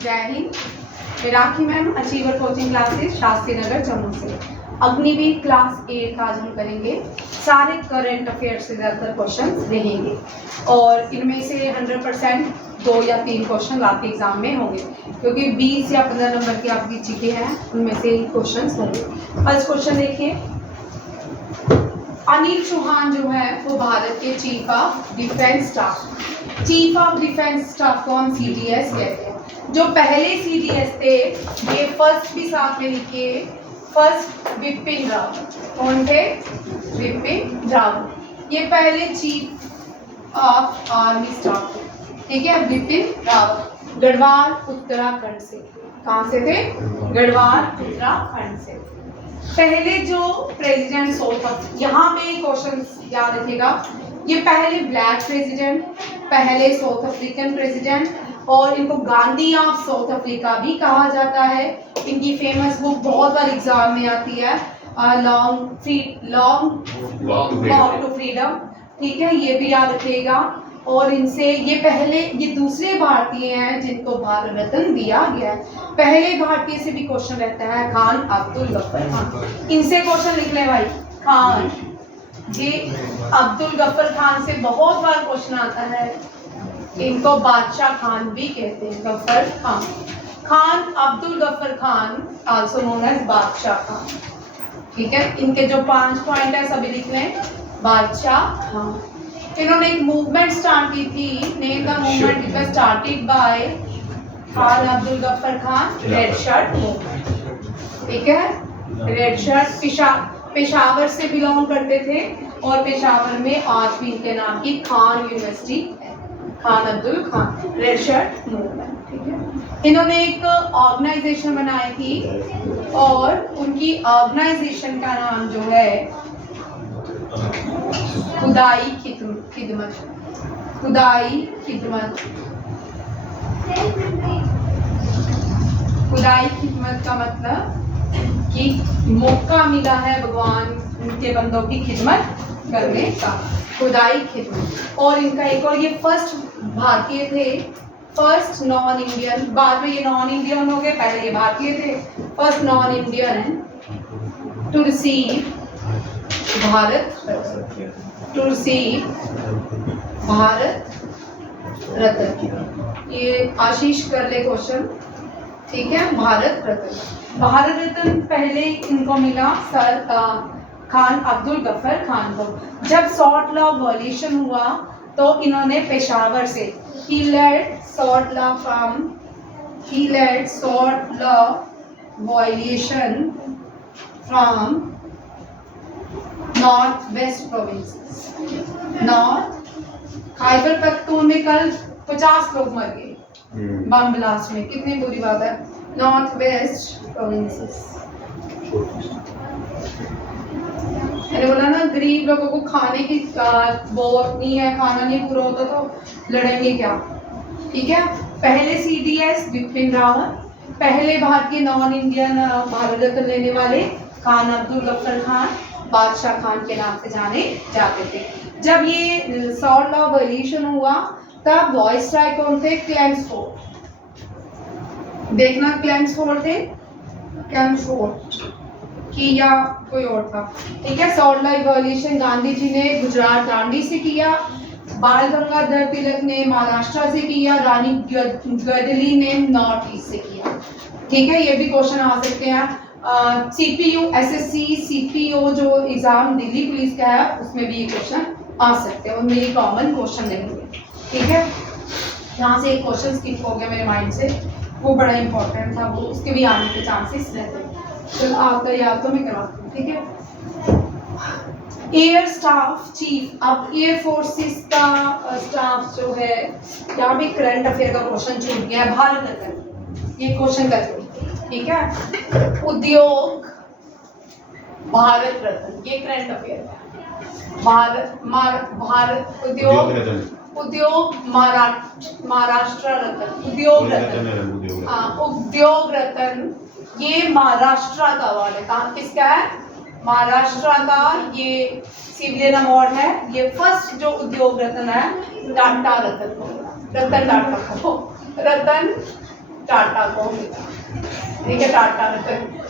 जय हिंद। मैं Rakhi ma'am, achiever coaching classes, Shastri Nagar, Jammu से। अग्निवीर क्लास 8 का आज हम करेंगे। सारे करंट अफेयर से ज़्यादातर क्वेश्चन रहेंगे और इनमें से 100% 2 या 3 क्वेश्चन आपके एग्जाम में होंगे, क्योंकि 20 या 15 नंबर की आपकी जीके हैं, उनमें से क्वेश्चन होंगे। फर्स्ट क्वेश्चन देखिए, अनिल चौहान जो है वो भारत के चीफ ऑफ डिफेंस स्टाफ को हम CDS कहते हैं। जो पहले CDS थे, ये फर्स्ट भी साथ में लिखिए, फर्स्ट बिपिन रावत। कौन थे? बिपिन रावत। ये पहले चीफ ऑफ आर्मी स्टाफ थे, ठीक है, बिपिन रावत। गढ़वाल उत्तराखंड से। कहाँ से थे? गढ़वाल उत्तराखंड से। पहले जो प्रेसिडेंट यहाँ पे क्वेश्चन याद रखिएगा, ये पहले ब्लैक प्रेसिडेंट, पहले साउथ अफ्रीकन प्रेसिडेंट, और इनको गांधी ऑफ साउथ अफ्रीका भी कहा जाता है। इनकी फेमस बुक बहुत बार एग्जाम में आती है, लॉन्ग वॉक टू फ्रीडम, ठीक है, ये भी याद रखिएगा। और इनसे ये दूसरे भारतीय हैं जिनको भारत रत्न दिया गया है। पहले भारतीय से भी क्वेश्चन रहता है, खान अब्दुल गफ्फर खान। इनसे क्वेश्चन लिख ले भाई, खान जी, अब्दुल गफ्फर खान से बहुत बार क्वेश्चन आता है। इनको बादशाह खान भी कहते हैं, Gaffar Khan. Khan Abdul Gaffar Khan, also known as Badshah Khan, ठीक है। इनके जो 5 पॉइंट है सभी लिख लें। बादशाह खान, इन्होंने एक मूवमेंट स्टार्ट की थी, name the movement it was started by Khan Abdul Gaffar Khan, red shirt movement, ठीक है। रेड शर्ट पेशावर से बिलोंग करते थे, और पेशावर में आज भी इनके नाम की खान यूनिवर्सिटी है, Khan Abdul Khan, red shirt movement, ठीक है। इन्होंने एक ऑर्गेनाइजेशन बनाई थी, और उनकी ऑर्गेनाइजेशन का नाम जो है खुदाई खिदमत। खुदाई खिदमत का मतलब कि मौका मिला है भगवान उनके बंदों की खिदमत करने का, खुदाई खिदमत। और इनका एक और, ये फर्स्ट भारतीय थे, फर्स्ट नॉन इंडियन, बाद में ये नॉन इंडियन हो गए, पहले ये भारतीय थे। First non Indian to receive Bharat Ratna. ये आशीष कर ले क्वेश्चन, ठीक है। भारत रत्न पहले इनको मिला सर खान अब्दुल गफ्फर खान को। जब सॉर्ट लॉ वॉल्यूशन हुआ तो इन्होंने पेशावर से, he led salt law violation from north west provinces. Khyber Pakhtun में कल 50 लोग मर गए बम ब्लास्ट में, कितनी बुरी बात है। नॉर्थ वेस्ट प्रोविंसेस, मैंने बोला ना, गरीब लोगों को खाने की वो नहीं है, खाना नहीं पूरा होता तो लड़ेंगे क्या, ठीक है। पहले CDS बिपिन रावत, पहले भारतीय नॉन इंडियन भारत रत्न लेने वाले खान अब्दुल गफ्फर खान, बादशाह खान के नाम से जाने जाते थे। जब ये सॉल्ट लॉ वॉल्यूशन हुआ तब वॉइस राय कौन थे? क्लेम्सफोर्ड। देखना, क्लेम्सफोर्ड थे, क्लेम्सफोर्ड की या कोई और था, ठीक है। Salt law violation Gandhi ji ने गुजरात दांडी से किया, बाल गंगाधर तिलक ने महाराष्ट्र से किया, रानी गदली ने नॉर्थ ईस्ट से किया, ठीक है। ये भी क्वेश्चन आ सकते हैं। CPU SSC CPO जो एग्जाम दिल्ली पुलिस का है, उसमें भी ये क्वेश्चन आ सकते हैं, और मेरी कॉमन क्वेश्चन नहीं है, ठीक है। यहाँ से एक क्वेश्चन स्किप हो गया मेरे माइंड से, वो बड़ा इंपॉर्टेंट था, वो उसके भी आने के चांसेस रहते हैं। चलो आपका याद तो मैं कराती हूँ, ठीक है। एयर स्टाफ चीफ, अब एयर फोर्सेस का स्टाफ जो है, यहाँ भी करंट अफेयर का क्वेश्चन छूट गया है, भारत रत्न, ये क्वेश्चन कर, ठीक है। उद्योग भारत रत्न, ये करंट अफेयर है। भारत उद्योग महाराष्ट्र रत्न, उद्योग रत्न, ये महाराष्ट्र का अवार्ड है। कहाँ किसका है? महाराष्ट्र का ये सिविलियन अवार्ड है। ये फर्स्ट जो उद्योग रत्न है टाटा रत्न, रतन टाटा, रतन टाटा को मिला, ठीक है,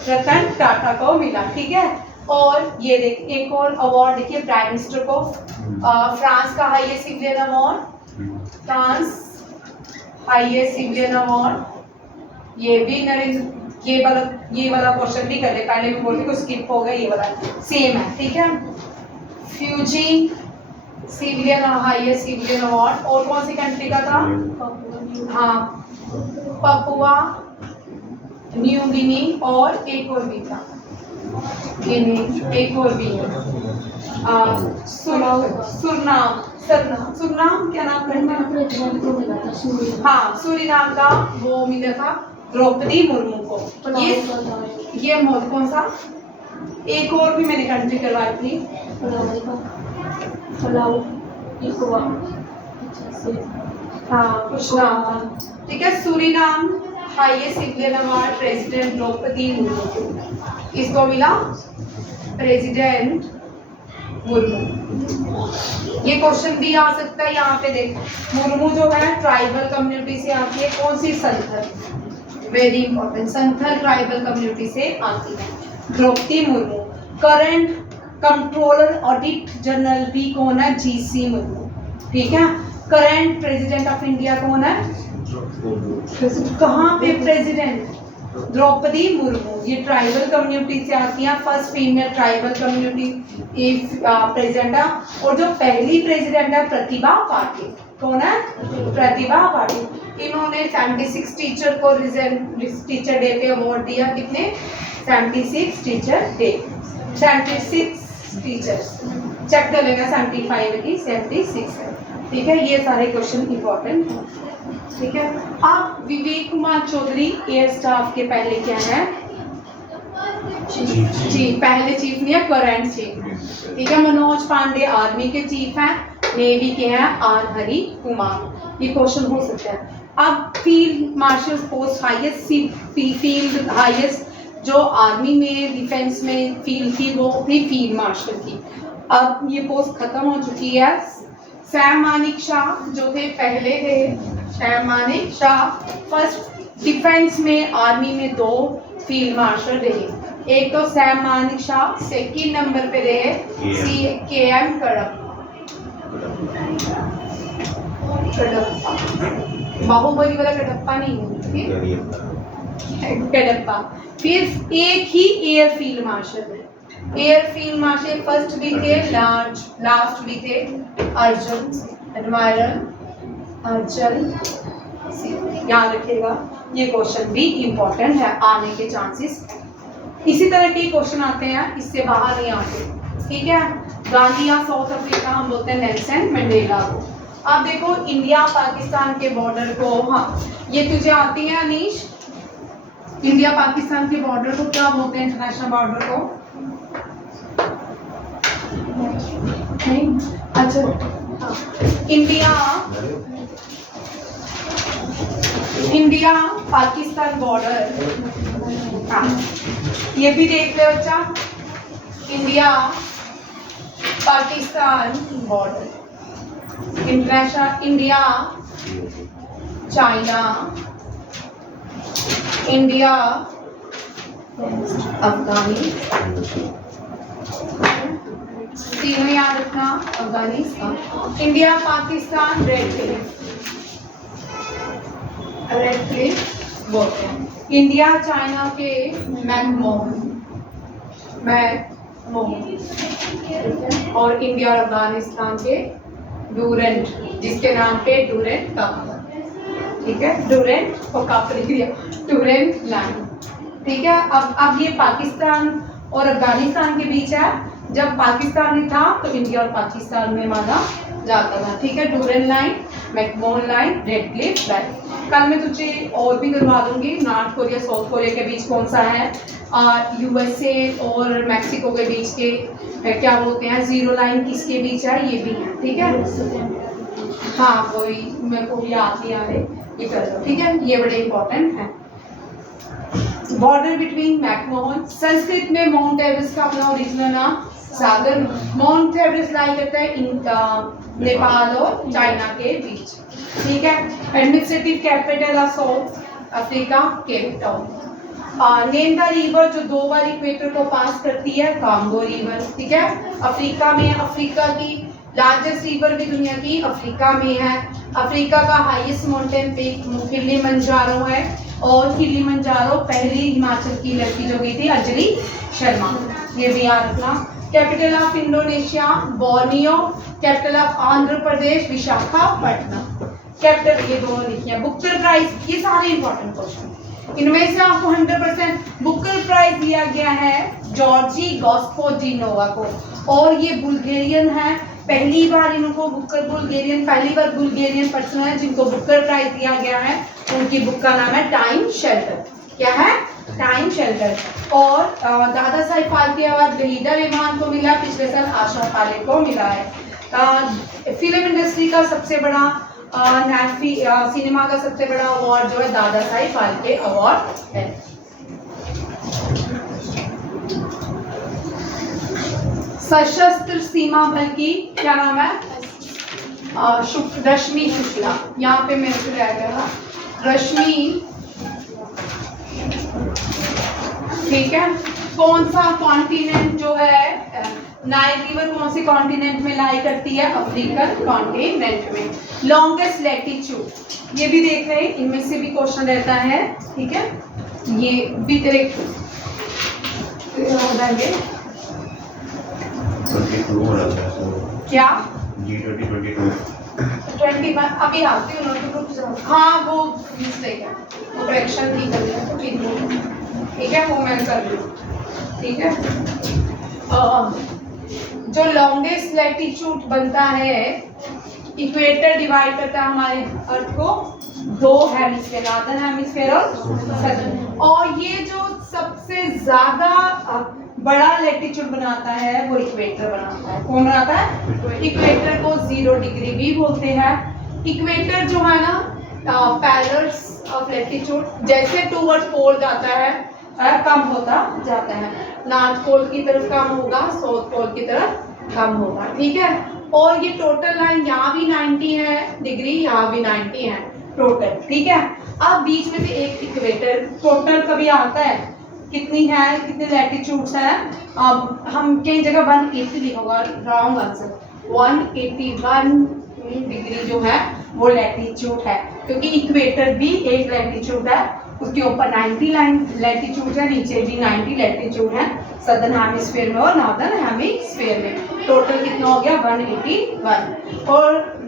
रतन टाटा को मिला, ठीक है। और ये देख एक और अवार्ड देखिए प्राइम मिनिस्टर को, फ्रांस का highest civilian award, France highest civilian award, ये भी नरेंद्र, ये वाला क्वेश्चन भी कर ले, पहले भी बोलते को स्किप हो गया, ये वाला सेम है, ठीक है। Fiji civilian highest civilian award, और कौन सी कंट्री का था? हाँ, पपुआ न्यू गिनी, और एक और भी था, ये नहीं, एक और भी है, सुरनाम क्या नाम है? हाँ, सूरीनाम का वो मिला था द्रौपदी मुर्मू को। ये मोद कौन सा? एक और भी मैंने कंट्री करवाई थी, हाँ कुछ नाम था, ठीक है। Suriname highest civilian award president Draupadi Murmu को, इसको मिला प्रेसिडेंट मुर्मू। ये क्वेश्चन भी आ सकता है, यहाँ पे देख, मुर्मू जो है ट्राइबल कम्युनिटी से आती है, कौन सी? Santhal, very important, Santhal tribal community से आती है Droupadi Murmu. Current controller audit general भी कौन है? जीसी मुर्मू, ठीक है। करंट प्रेसिडेंट ऑफ इंडिया कौन है? कहाँ पे प्रेसिडेंट? द्रौपदी मुर्मू। ये ट्राइबल कम्युनिटी से आती है, first female tribal community president है। और जो पहली प्रेसिडेंट है प्रतिभा पाटिल, कौन है? प्रतिभा पाटिल। इन्होंने 76 टीचर को टीचर डे पे अवार्ड दिया, कितने? 76 टीचर डे, 76 टीचर्स, चेक कर लेना 75 की 76 है, ठीक है। ये सारे क्वेश्चन इंपॉर्टेंट हैं, ठीक है। अब विवेक कुमार चौधरी एयर स्टाफ के पहले क्या है? जी, पहले चीफ नहीं है, करंट चीफ, ठीक है। मनोज पांडे आर्मी के चीफ हैं, नेवी के हैं आर हरि कुमार। ये क्वेश्चन हो सकता है। अब field marshal post highest field highest जो आर्मी में डिफेंस में फील्ड थी वो थी फील्ड मार्शल की। अब ये पोस्ट खत्म हो चुकी है। सैम मानिक शाह जो थे पहले थे, Sam Manik Shah first defence में आर्मी में 2 फील्ड मार्शल रहे। एक तो Sam Manik Shah, second number पे रहे के.एम. कडप्पा, बाहुबली वाला कडप्पा नहीं है, कडप्पा। फिर एक ही एयर फील्ड मार्शल है, एयर फील्ड मार्शल फर्स्ट भी थे, लास्ट भी थे अर्जुन, एडमायरल अर्जुन, याद रखिएगा। ये क्वेश्चन भी इंपॉर्टेंट है, आने के चांसेस है। इसी तरह के क्वेश्चन आते हैं, इससे बाहर नहीं आते, ठीक है। गांधी या साउथ अफ्रीका हम बोलते हैं नेल्सन मंडेला को। अब देखो इंडिया पाकिस्तान के बॉर्डर को, हाँ ये तुझे आती है अनीश? इंडिया पाकिस्तान के बॉर्डर को क्या बोलते हैं? इंटरनेशनल बॉर्डर को नहीं? अच्छा हाँ। इंडिया पाकिस्तान बॉर्डर, हाँ ये भी देख ले बच्चा, India Pakistan border, international India China, India Afghanistan, तीनों याद रखना, Afghanistan. India Pakistan red Cliff बोलते हैं। इंडिया चाइना के मैकमोहन, और इंडिया और अफगानिस्तान के डूरेंट, जिसके नाम पे डूरेंट कप, ठीक है, डूरेंट और कप लिख दिया, डूरेंट लाइन, ठीक है। अब ये पाकिस्तान और अफगानिस्तान के बीच है। जब पाकिस्तान था तो इंडिया और पाकिस्तान में माना जाता था, ठीक है। Durand line, McMahon line, red Cliff line. कल मैं तुझे और भी करवा दूंगी, नॉर्थ कोरिया साउथ कोरिया के बीच कौन सा है, यूएसए और मैक्सिको के बीच के क्या बोलते हैं, जीरो लाइन किसके बीच है, ये भी है, ठीक है। हाँ वही मेरे को भी याद नहीं आ रहे, ये कर लो, ठीक है। ये बड़े इंपॉर्टेंट है। बॉर्डर बिटवीन मैकमोहन, संस्कृत में माउंट एवरेस्ट का अपना ओरिजिनल नाम सागर। माउंट एवरेस्ट लाई करता है नेपाल और चाइना के बीच, ठीक है। Administrative capital of Africa Cape Town. Name the river जो 2 बार इक्वेटर को पास करती है, कांगो रिवर। ठीक है, अफ्रीका में, अफ्रीका की लार्जेस्ट रिवर भी दुनिया की अफ्रीका में है। अफ्रीका का हाईएस्ट माउंटेन पीक किलिमंजारो है, और किलिमंजारो पहली हिमाचल की लड़की जो गई थी अंजलि शर्मा, ये भी याद रखना। Capital of Indonesia Borneo, capital of Andhra Pradesh Visakhapatnam. Capital ये दोनों लिखी है। बुकर प्राइज, ये सारे इंपॉर्टेंट क्वेश्चन, इनमें से आपको 100% बुकर प्राइज दिया गया है जॉर्जी गॉस्पोजिनोवा को, और ये बुल्गेरियन है। पहली बार इनको बुकर बुल्गेरियन, पहली बार बुल्गेरियन पर्सन है जिनको बुकर प्राइज दिया गया है। उनकी बुक का नाम है टाइम शेल्टर। क्या है? Time shelter. और दादा साहिब फाल्के अवार्ड वहीदा रहमान को मिला, पिछले साल आशा पाले को मिला है। फिल्म इंडस्ट्री का सबसे बड़ा सिनेमा का सबसे बड़ा अवार्ड जो है दादा साहिब फाल्के अवार्ड है। सशस्त्र सीमा बल की क्या नाम है? रश्मि शुक्ला। यहाँ पे मेरे को रह गया रश्मि। ठीक है, कौन सा कॉन्टिनेंट जो है, नाइल रिवर कौन से कॉन्टिनेंट में लाई करती है? अफ्रीकन कॉन्टिनेंट में। लॉन्गेस्ट लैटिट्यूड, ये भी देख रहे हैं, इनमें से भी क्वेश्चन रहता है। ठीक है, ये भी तेरे हो जाएंगे। क्या G20 21 अभी आती हूँ ना, हाँ वो मिस्टेक है, वो करेक्शन नहीं कर लिया तो ठीक है, वो मैं कर लूँ। ठीक है, जो लॉन्गेस्ट लैटिट्यूड बनता है, इक्वेटर डिवाइड करता है हमारे अर्थ को 2 हेमिस्फीयर, नॉर्दर्न हेमिस्फीयर और सदर्न। और ये जो सबसे ज्यादा बड़ा लैटिट्यूड बनाता है वो इक्वेटर बनाता है। कौन बनाता है? इक्वेटर को 0 डिग्री भी बोलते हैं। इक्वेटर जो है ना, पैरेलल्स ऑफ लैटिट्यूड, जैसे टूवर्ड्स पोल जाता है कम होता जाता है। नॉर्थ पोल की तरफ कम होगा, साउथ पोल की तरफ कम होगा। ठीक है, और ये टोटल लाइन यहाँ भी 90 है डिग्री, यहाँ भी 90 है टोटल। ठीक है, अब बीच में से एक इक्वेटर टोटल कभी आता है, कितनी है, कितने लैटिट्यूड्स है? अब हम कई जगह 180 लिखा होगा, रॉन्ग आंसर। 181 डिग्री जो है वो लैटिट्यूड है, क्योंकि इक्वेटर भी एक लैटिट्यूड है, उसके ऊपर 90 लाइन लैटिट्यूड है, नीचे भी 90 लैटिट्यूड है, सदर्न हेमिस्फीयर में और नॉर्दर्न हेमिस्फीयर में। टोटल कितना हो गया? 181। और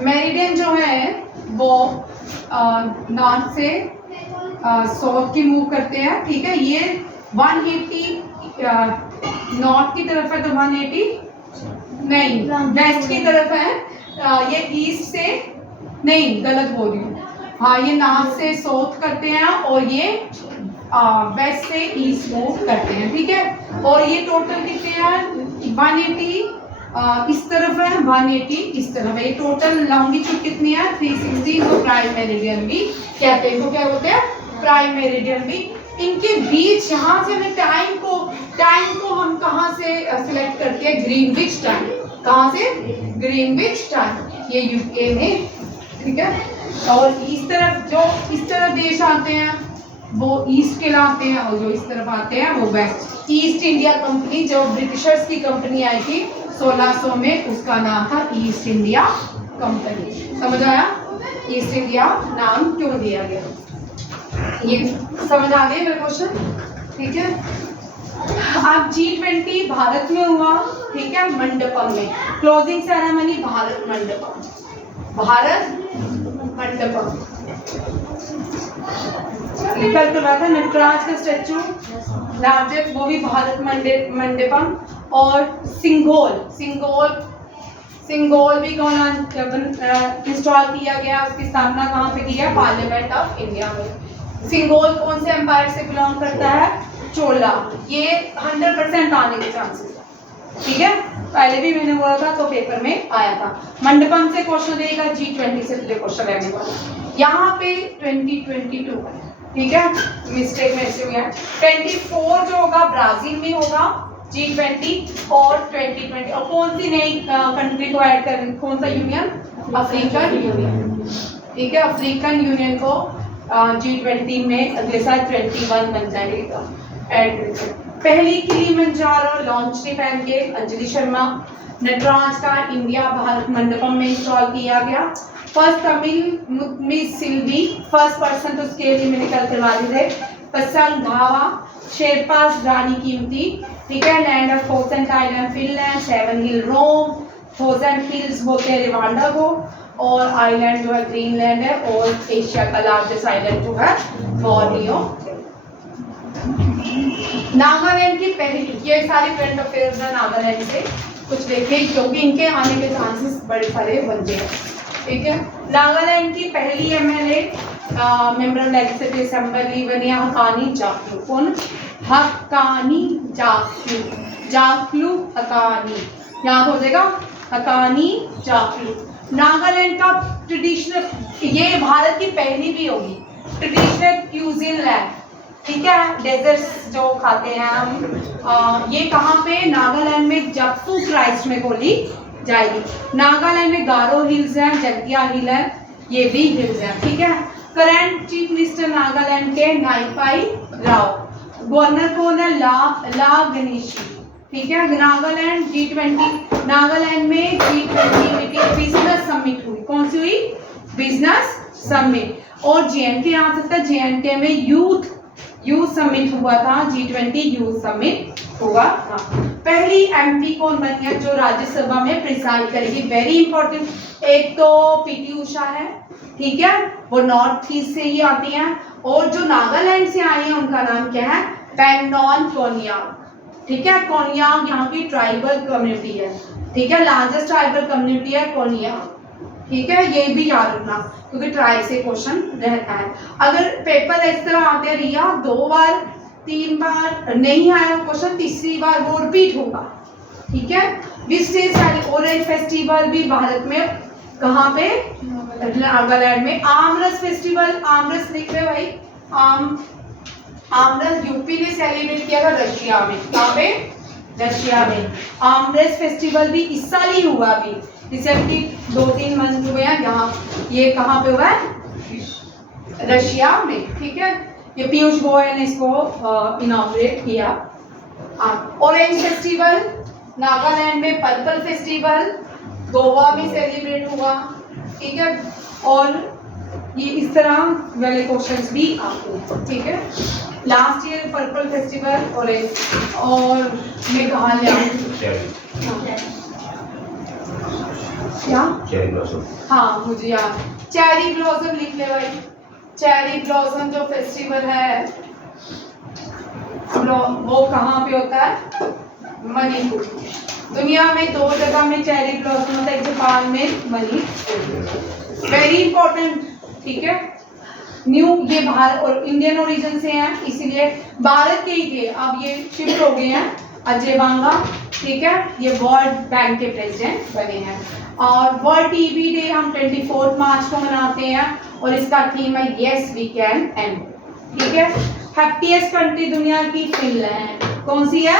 मेरिडियन जो है वो नॉर्थ से साउथ की मूव करते हैं। ठीक है, ये 180 नॉर्थ की तरफ है तो 180 नहीं, वेस्ट की तरफ है। ये ईस्ट से नहीं, गलत बोल रही हूँ, हाँ ये नॉर्थ से साउथ करते हैं और ये वेस्ट से ईस्ट मूव करते हैं। ठीक है, और ये टोटल कितने हैं? 180 इस तरफ है, 180 इस तरफ है। ये टोटल लॉन्गिट्यूड कितनी है? 360 को प्राइम मेरिडियन भी कहते हैं। इनको क्या बोलते हैं? प्राइम मेरिडियन भी। इनके बीच यहाँ से हमें टाइम को हम कहाँ से सिलेक्ट करते हैं? Greenwich time. कहाँ से? ग्रीनविच टाइम, ये यूके में। ठीक है, और इस तरफ देश आते हैं वो ईस्ट कहलाते हैं, और जो इस तरफ आते हैं वो वेस्ट। ईस्ट इंडिया कंपनी जो ब्रिटिशर्स की कंपनी आई थी 1600 में, उसका नाम था ईस्ट इंडिया कंपनी। समझ आया? ईस्ट इंडिया नाम क्यों दिया गया, ये समझ आ गई मेरा क्वेश्चन? ठीक है, अब G20 भारत में हुआ। ठीक है, मंडपम में क्लोजिंग सेरेमनी भारत मंडपम, भारत मंडपम। कल तो था नटराज का स्टैचू लार्जेस्ट, वो भी भारत मंडपम। और सिंगोल भी इंस्टॉल किया गया, उसकी स्थापना कहाँ पे की है? पार्लियामेंट ऑफ इंडिया में। सिंगोल कौन से एम्पायर से बिलोंग करता है? चोला। ये 100% आने के चांसेस है। ठीक है, पहले भी मैंने बोला था तो पेपर में आया था। मंडपम से क्वेश्चन देगा, G20 से तुझे क्वेश्चन रहने वाला। यहाँ पे 2022, ठीक है, मिस्टेक में से हुई है। 24 जो होगा ब्राजील में होगा G20, और 2020 और कौन सी नई कंट्री को ऐड करें? कौन सा यूनियन? African union. ठीक है, अफ्रीकन यूनियन को G20 में अगले साल 21 बन जाएगा। पहली किलिमंजारो लॉन्च डे पहन के अंजलि शर्मा। नटराज का इंडिया भारत मंडपम में इंस्टॉल किया गया। First Tamil miss Silvi, first person तो उसके लिए मैंने कल करवा दी थे। पसंग धावा, शेरपास रानी कीमती, ठीक है। लैंड ऑफ फोर्सेंट island Finland, seven hill Rome, thousand hills बोलते हैं रिवांडा को, और आइलैंड जो है ग्रीनलैंड है, और एशिया का लार्जेस्ट आइलैंड जो है बोर्नियो। नागालैंड की पहली, ये सारी करंट अफेयर्स है नागालैंड से, कुछ देखें क्योंकि इनके आने के चांसेस बड़े सारे बनते हैं, ठीक है। नागालैंड की पहली MLA member of legislative assembly बनी हकानी जाफ्लू। कौन? हकानी जाफ्लू, जाफ्लू हकानी, याद हो जाएगा, हकानी जाफ्लू। नागालैंड का ट्रेडिशनल, ये भारत की पहली भी होगी ट्रेडिशनल क्यूजिन लैंड, ठीक है। डेजर्ट्स जो खाते हैं हम, ये कहाँ पे? नागालैंड में जप्पू क्राइस्ट में बोली जाएगी। नागालैंड में गारो हिल्स हैं, जग्तिया हिल है, ये भी हिल्स हैं, ठीक है। करंट चीफ मिनिस्टर नागालैंड के नाइपाई राव। गवर्नर कौन है? ला गणेशी, ठीक है। नागालैंड G20, नागालैंड में G20 मीटिंग बिजनेस समिट हुई। कौन सी हुई? Business summit. और J&K आ सकता है, J&K में यूथ समिट हुआ था, G20 यूथ समिट हुआ था। पहली MP कौन बनी है जो राज्यसभा में प्रिसाइड करेगी? Very important. एक तो PT उषा है, ठीक है, वो नॉर्थ ईस्ट से ही आती हैं, और जो नागालैंड से आई है उनका नाम क्या है? पेंगनॉन कोनियाक, ठीक है। कोनियाक यहाँ की ट्राइबल कम्युनिटी है, ठीक है, लार्जेस्ट ट्राइबल कम्युनिटी है कोनियाक, ठीक है। ये भी याद रखना क्योंकि ट्राइब से क्वेश्चन रहता है। अगर पेपर इस तरह आते हैं रिया, 2 बार 3 बार नहीं आया क्वेश्चन, तीसरी बार वो रिपीट होगा, ठीक है। विस्टेज ऑरेंज फेस्टिवल भी भारत में कहाँ पे? नागालैंड में। आमरस फेस्टिवल, आमरस लिख रहे भाई, आमरस यूपी ने सेलिब्रेट किया था रशिया में। कहाँ पे? रशिया में। आमरस फेस्टिवल भी इस साल ही हुआ, अभी रिसेंटली 2-3 मंथ हुए हैं यहाँ। ये कहाँ पे हुआ है? रशिया में, ठीक है। ये पीयूष गोयल ने इसको इनॉग्रेट किया। ऑरेंज फेस्टिवल नागालैंड में, पर्पल फेस्टिवल गोवा में सेलिब्रेट हुआ, ठीक है। और ये इस तरह वाले क्वेश्चंस भी आते हैं, ठीक है। Last year purple festival orange, और मेघालय क्या? चेरी ब्लॉसम, हाँ मुझे याद, चेरी ब्लॉसम लिख ले भाई। चेरी ब्लॉसम जो फेस्टिवल है वो कहाँ पे होता है? मणिपुर। दुनिया में 2 जगह में चेरी ब्लॉसम होता है, जापान में, मणिपुर। वेरी इंपॉर्टेंट, ठीक है। न्यू, ये भारत और इंडियन ओरिजिन से हैं, इसीलिए भारत के ही थे, अब ये शिफ्ट हो गए हैं। अजय बांगा, ठीक है, ये वर्ल्ड बैंक के प्रेसिडेंट बने हैं। और वर्ल्ड टीबी डे हम 24 मार्च को मनाते हैं, और इसका थीम है यस वी कैन एंड, ठीक है। हैप्पीएस्ट कंट्री दुनिया की फिनलैंड, कौन सी है?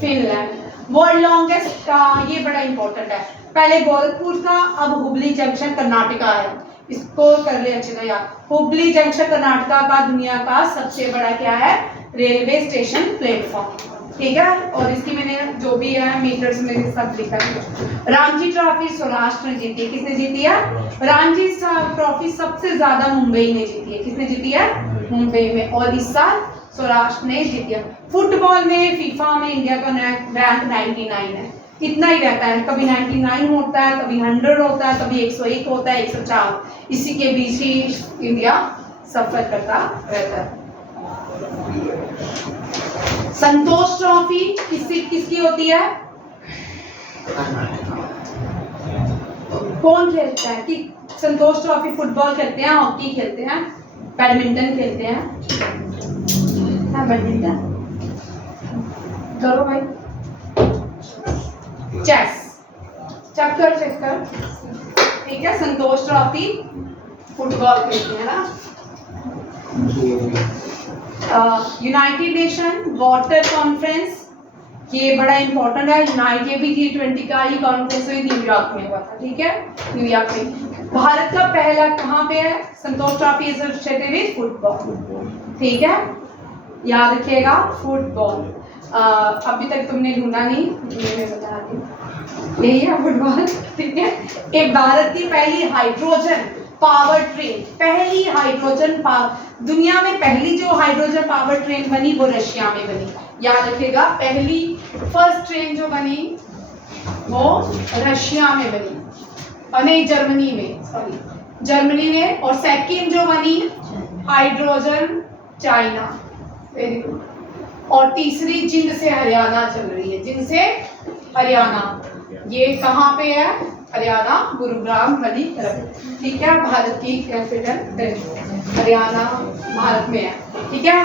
फिनलैंड। वर्ल्ड लॉन्गेस्ट, ये बड़ा इंपॉर्टेंट है, पहले गोरखपुर था, अब हुबली जंक्शन कर्नाटका है, इसको कर ले अच्छे से याद। हुबली जंक्शन कर्नाटका का दुनिया का सबसे बड़ा क्या है? रेलवे स्टेशन प्लेटफॉर्म, ठीक है। और इसकी मैंने जो भी है मीटर्स में सब लिखा है। रणजी ट्रॉफी सौराष्ट्र ने जीती है, किसने जीती है? रणजी ट्रॉफी सबसे ज्यादा मुंबई ने जीती है, किसने जीती है? मुंबई में, और इस साल सौराष्ट्र ने जीती है। फुटबॉल में फीफा में इंडिया का रैंक 99 है, इतना ही रहता है, कभी 99 होता है, कभी 100 होता है, कभी 101 होता है, 104, इसी के बीच ही इंडिया सफर करता रहता है। संतोष ट्रॉफी किसकी होती है? कौन खेलता है? कि संतोष ट्रॉफी फुटबॉल खेलते हैं, हॉकी खेलते हैं, बैडमिंटन खेलते हैं, बैडमिंटन करो भाई, चेस, चक्कर, ठीक है। संतोष ट्रॉफी फुटबॉल खेलते हैं ना। यूनाइटेड नेशन वाटर कॉन्फ्रेंस, ये बड़ा इंपॉर्टेंट है। ये भी G20 का ही कॉन्फ्रेंस हुई, न्यूयॉर्क में हुआ था, ठीक है, न्यूयॉर्क में। भारत का पहला कहाँ पे है? संतोष ट्रॉफी एसोसिएटेड विद फुटबॉल, ठीक है, याद रखिएगा फुटबॉल। अभी तक तुमने ढूंढा नहीं, मैं बता रही, यही है फुटबॉल, ठीक है। एक भारत की पहली हाइड्रोजन पावर ट्रेन, पहली हाइड्रोजन दुनिया में पहली जो हाइड्रोजन पावर ट्रेन बनी वो रशिया में बनी, याद रखिएगा। पहली फर्स्ट ट्रेन जो बनी वो रशिया में बनी, और नहीं जर्मनी में, सॉरी जर्मनी में। और सेकंड जो बनी हाइड्रोजन चाइना, वेरी गुड। और तीसरी जिंद से हरियाणा चल रही है, जिंद से हरियाणा, ये कहाँ पे है? हरियाणा, गुरुग्राम वाली तरफ, ठीक है। भारत की कैपिटल हरियाणा भारत में है, ठीक है।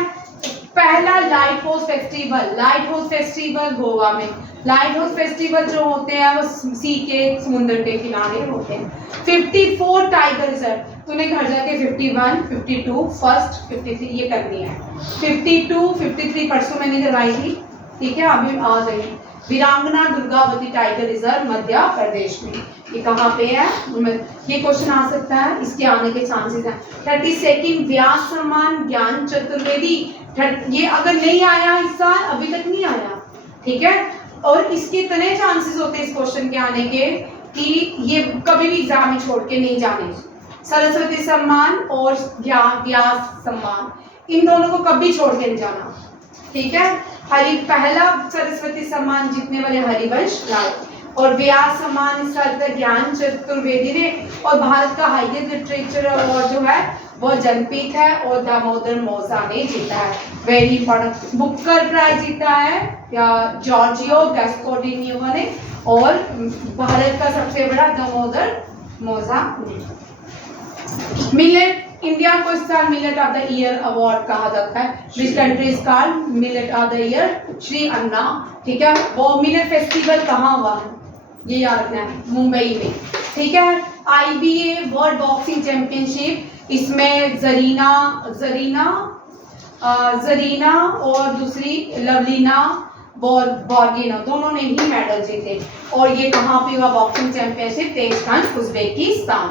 पहला lighthouse festival, lighthouse festival Goa में। लाइट हाउस फेस्टिवल जो होते हैं वो सी के, समुद्र के किनारे होते हैं। 54 टाइगर रिजर्व, तूने घर जाके 51, 52, फर्स्ट 53 ये करनी है। 52, 53 परसों मैंने करवाई थी, ठीक है, अभी आ गई। वीरांगना दुर्गावती टाइगर रिजर्व मध्य प्रदेश में, ये कहाँ पे है? ये क्वेश्चन आ सकता है, इसके आने के चांसेस हैं। 32 व्यास सम्मान ज्ञान चतुर्वेदी, ये अगर नहीं आया इस साल, अभी तक नहीं आया, ठीक है। और इसके इतने चांसेस होते हैं इस क्वेश्चन के आने के कि ये कभी भी एग्जाम में छोड़ के नहीं जाने। सरस्वती सम्मान और व्यास सम्मान, इन दोनों को कभी छोड़ के नहीं जाना, ठीक है। पहला सरस्वती सम्मान जीतने वाले हरिवंश राय, और व्यास सम्मान इस साल का ज्ञान चतुर्वेदी ने। और भारत का हाईएस्ट लिटरेचर अवार्ड जो है वो जनपीठ है और दामोदर मौजा ने जीता है, वेरी इंपॉर्टेंट। बुकर प्राइज जीता है या जॉर्जियो गैस्कोडिनियो ने, और भारत का सबसे बड़ा दामोदर मौजा ने। मिलेट इंडिया को इस साल millet of the year award कहा जाता है। Which country is called millet of the year? Shri Anna, ठीक है। वो मिलेट फेस्टिवल कहाँ हुआ है ये याद रखना है, मुंबई में, ठीक है। IBA वर्ल्ड बॉक्सिंग चैंपियनशिप, इसमें जरीना और दूसरी लवलीना बॉर्गिनो दोनों ने ही मेडल जीते। और ये कहाँ पे हुआ बॉक्सिंग चैंपियनशिप? तेजकांत उज्बेकिस्तान।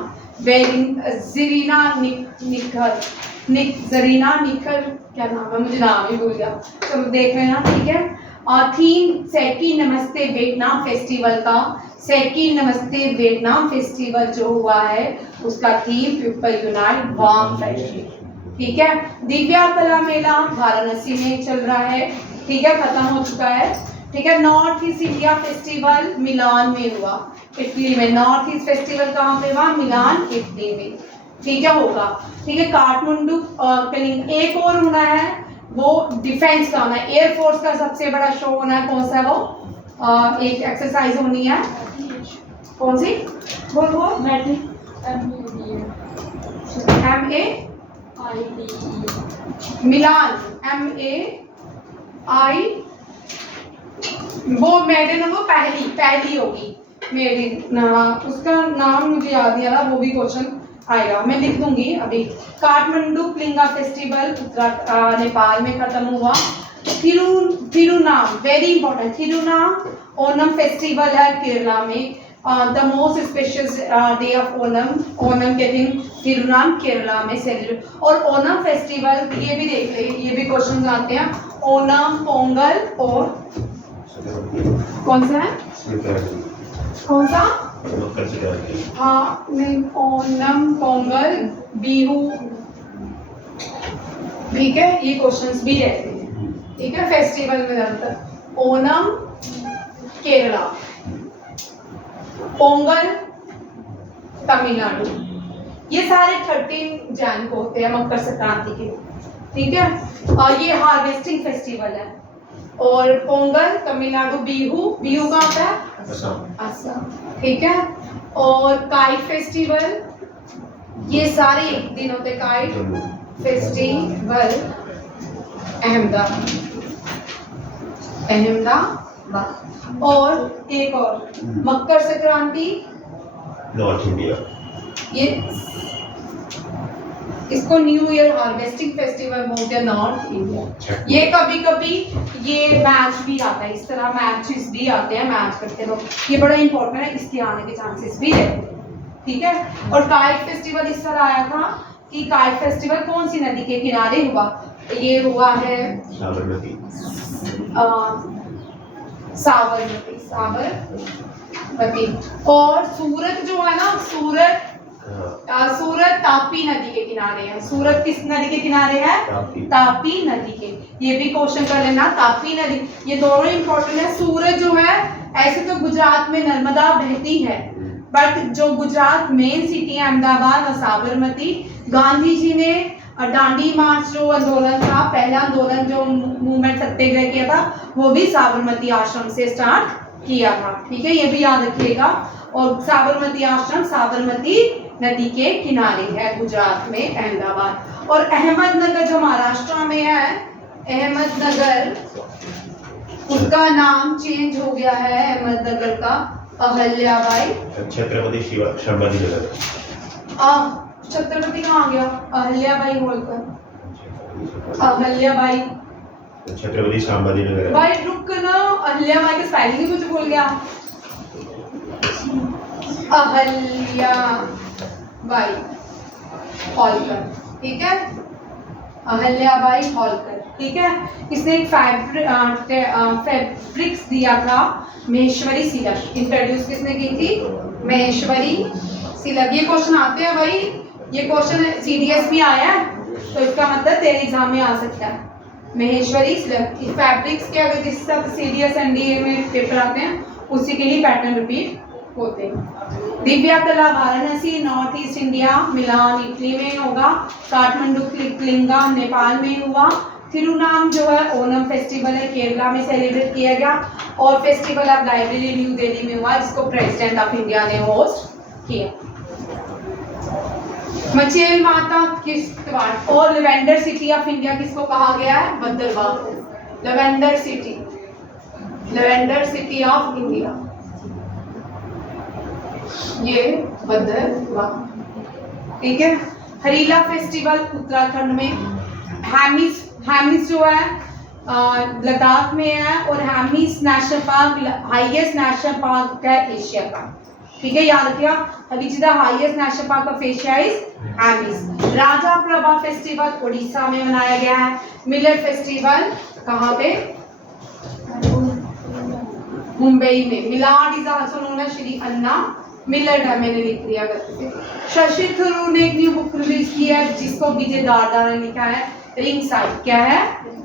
जरीना निखर क्या नाम है, मुझे नाम ही भूल गया, तो देख लेना, ठीक है। थीम सेकी नमस्ते वियतनाम फेस्टिवल का, सेकी नमस्ते वियतनाम फेस्टिवल जो हुआ है उसका theme people unite warm friendship, ठीक है। दिव्या कला मेला वाराणसी में चल रहा है, ठीक है, खत्म हो चुका है, ठीक है। नॉर्थ ईस्ट इंडिया फेस्टिवल मिलान में हुआ, इटली में। नॉर्थ ईस्ट फेस्टिवल कहाँ पे हुआ? मिलान, इटली में, ठीक है, होगा, ठीक है। काठमांडू एक और होना है, वो डिफेंस का होना है, एयरफोर्स का सबसे बड़ा शो होना है, कौन सा है वो? एक एक्सरसाइज होनी है, कौन सी? वो मिलान, MAI, वो मेडन, वो पहली होगी मेडन, उसका नाम मुझे याद नहीं आ रहा, वो भी क्वेश्चन आएगा, मैं लिख दूंगी अभी। काठमांडू क्लिंगा फेस्टिवल नेपाल में खत्म हुआ। थिरुनाम, वेरी इंपॉर्टेंट, थिरुनाम ओनम फेस्टिवल है केरला में। The most special day of Onam के दिन थिरुनाम केरला में सेलिब्रेट। और ओनम फेस्टिवल ये भी देख ले, ये भी क्वेश्चन आते हैं। ओनम, पोंगल और कौन सा है, कौन सा? हाँ नहीं, ओनम, पोंगल, बिहू, ठीक है, ये क्वेश्चंस भी रहते हैं, ठीक है, फेस्टिवल में ज्यादातर। ओनम केरला, पोंगल तमिलनाडु, ये सारे 13 जैन को होते हैं, मकर संक्रांति के, ठीक है। और ये हार्वेस्टिंग फेस्टिवल है। और पोंगल तमिलनाडु, बिहू का होता है असम, ठीक है। और काइट फेस्टिवल, ये सारे एक दिन होते हैं। Kite festival Ahmedabad. और एक और मकर संक्रांति नॉर्थ इंडिया, ये इसको न्यू ईयर हार्वेस्टिंग फेस्टिवल बोलते हैं नॉर्थ इंडिया। ये कभी कभी ये मैच भी आता है, इस तरह मैचेस भी आते हैं, मैच करते लोग, ये बड़ा इंपॉर्टेंट है, इसके आने के चांसेस भी रहते हैं, ठीक है। और काइट फेस्टिवल इस तरह आया था कि काइट फेस्टिवल कौन सी नदी के किनारे हुआ? ये हुआ है साबरमती। साबरमती। और सूरत जो है ना, सूरत तापी नदी के किनारे है। सूरत किस नदी के किनारे है? तापी नदी के। ये भी क्वेश्चन कर लेना, तापी नदी, ये दोनों इंपॉर्टेंट है। सूरत जो है, ऐसे तो गुजरात में नर्मदा बहती है, बट जो गुजरात मेन सिटी है अहमदाबाद और साबरमती, गांधी जी ने दांडी मार्च जो आंदोलन था, पहला आंदोलन जो मूवमेंट सत्याग्रह किया था, वो भी साबरमती आश्रम से स्टार्ट किया था। ठीक है, ये भी याद रखिएगा। और साबरमती आश्रम साबरमती नदी के किनारे है गुजरात में, अहमदाबाद। और अहमदनगर जो महाराष्ट्र में है, अहमदनगर, उसका नाम चेंज हो गया है अहमदनगर का अहल्याबाई। छत्रपति शिवाजी नगर। छत्रपति कहाँ आ गया? अहल्याबाई होलकर, अहल्याबाई, छत्रपति संभाजी नगर। भाई रुक ना, अहल्याबाई का स्पेलिंग ही मुझे भूल गया। अहल्याबाई होलकर, ठीक है, अहल्याबाई होलकर, ठीक है। इसने एक फैब्रिक्स दिया था, महेश्वरी सिलक, इंट्रोड्यूस किसने की थी? महेश्वरी सिलक। ये क्वेश्चन आते हैं भाई, ये क्वेश्चन सीडीएस में आया है, तो इसका मतलब तेरे एग्जाम में आ सकता है। महेश्वरी सिलक फैब्रिक्स के, अगर जिस तरह सीडीएस एनडीए में पेपर आते हैं, उसी के लिए पैटर्न रिपीट होते हैं। दिव्या कला Varanasi, north east India, Milan Italy में होगा। काठमांडू क्लिंगा नेपाल में हुआ। थिरुनाम जो है ओनम फेस्टिवल है, केरला में सेलिब्रेट किया गया। और festival of library new Delhi में हुआ, जिसको प्रेसिडेंट ऑफ इंडिया ने होस्ट किया। मचेल माता किस त्योहार? और लेवेंडर सिटी ऑफ इंडिया किसको कहा गया है? Bhaderwah. Lavender city, lavender city of India, ये भद्रवाह, ठीक है। हरीला फेस्टिवल उत्तराखंड में। हैमिस जो है लद्दाख में है, और Hemis national park highest national park है एशिया का, ठीक है, याद रखिएगा। अभी the highest national park of Asia is Hemis. Raja Prabha festival Orissa में मनाया गया है। मिलेट फेस्टिवल कहाँ पे? मुंबई में। Millet is also known as Shri Anna millet है, मैंने लिख दिया गलती से। शशि थरूर ने एक न्यू बुक रिलीज की है, जिसको विजय दारदा ने लिखा है, रिंग साइड। क्या है?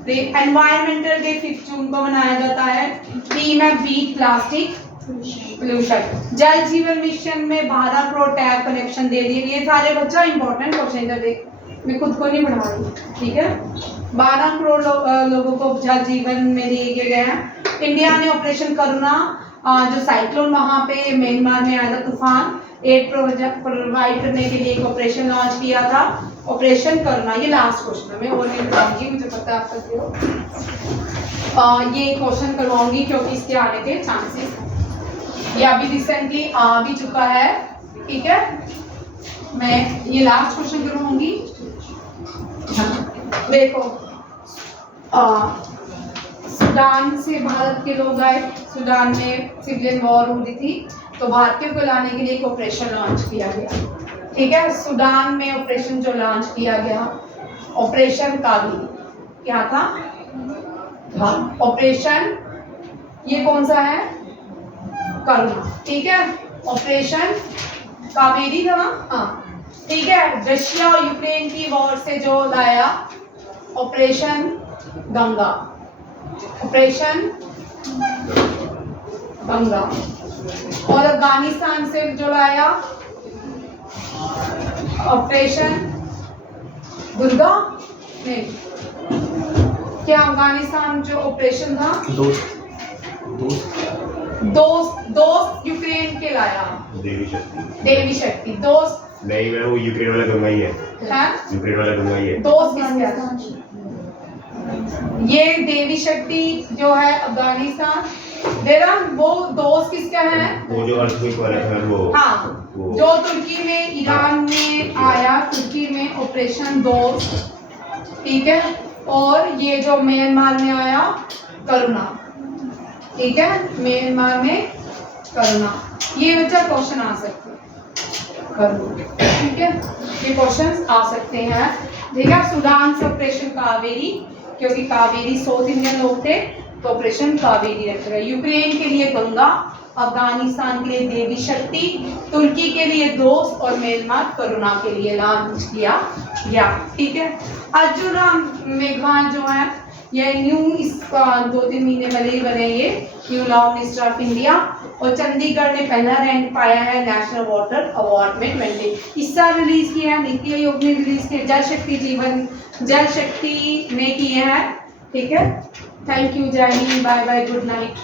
एनवायरमेंटल डे 5 जून को मनाया जाता है। थीम है बीट प्लास्टिक पोल्यूशन। जल जीवन मिशन में 12 करोड़ टैप कनेक्शन दे दिए। ये सारे बच्चा इंपॉर्टेंट क्वेश्चन है, देख मैं खुद को नहीं बढ़ा रही, ठीक है। 12 करोड़ लोगों को जल जीवन में दिए गए हैं। इंडिया ने ऑपरेशन करुणा, जो साइक्लोन वहाँ पे म्यांमार में आया था, तूफान, एड प्रोवाइड करने के लिए एक ऑपरेशन लॉन्च किया था, ऑपरेशन करुणा। ये लास्ट क्वेश्चन है, मैं और नहीं बताऊंगी, मुझे पता है आप सकते हो। ये क्वेश्चन करवाऊंगी क्योंकि इसके आने के चांसेस हैं। ये अभी रिसेंटली आ भी चुका है, ठीक है। मैं ये लास्ट क्वेश्चन करवाऊंगी। देखो, सूडान से भारत के लोग आए, सूडान में सिविलियन वॉर हो रही थी, तो भारतीयों को लाने के लिए एक ऑपरेशन लॉन्च किया गया, ठीक है। सूडान में ऑपरेशन जो लॉन्च किया गया, ऑपरेशन कावेरी, क्या था? ऑपरेशन, ये कौन सा है? करुणा, ठीक है। ऑपरेशन कावेरी था ना? हाँ, ठीक है। रशिया और यूक्रेन की वॉर से जो लाया, ऑपरेशन गंगा, ऑपरेशन गंगा। और अफगानिस्तान से जो लाया, ऑपरेशन दुर्गा, नहीं, क्या अफगानिस्तान जो ऑपरेशन था? दोस्त यूक्रेन के लाया, देवी शक्ति, दोस्त नहीं मैं वो यूक्रेन वाला गंगा ही है, यूक्रेन वाला गंगा ही है। दोस्त किसका? ये देवी शक्ति जो है अफगानिस्तान, देरा वो दोस्त किसका है? वो जो अर्थक्वेक वाला था वो, हाँ, जो तुर्की में, ईरान में आया, तुर्की में ऑपरेशन दोस्त, ठीक है। और ये जो म्यांमार में आया, करुणा, ठीक है, म्यांमार में करुणा। ये बच्चा क्वेश्चन आ सकता है। कर लो। ठीक है, ये क्वेश्चंस आ सकते हैं। देखा, सूडान से ऑपरेशन कावेरी, क्योंकि कावेरी साउथ इंडियन लोग थे तो ऑपरेशन कावेरी रख रहे। यूक्रेन के लिए गंगा, अफगानिस्तान के लिए देवी शक्ति, तुर्की के लिए दोस्त और म्यांमार करुणा के लिए लॉन्च किया गया। ठीक है, अर्जुन राम मेघवाल जो है ये न्यू इसका 2-3 महीने पहले ही बने, ये new law minister of India, और चंडीगढ़ ने पहला रैंक पाया है नेशनल वाटर अवार्ड में 20 इस साल रिलीज किया है। नीति आयोग ने रिलीज किया, जल शक्ति ने किए हैं। ठीक है, thank you, Jai Hind, bye bye, good night.